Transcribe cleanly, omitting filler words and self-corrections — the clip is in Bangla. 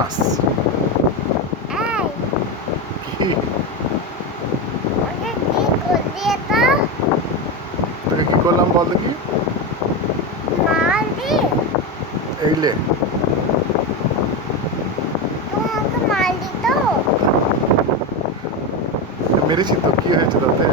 মাছ। এই কি ওকে কি করলি এটা? তোকে কি করলাম বল দেখি। মারলি? এইলে তুই আমাকে মারলি তো? মেরেছি তো, কি হয়েছে তাতে?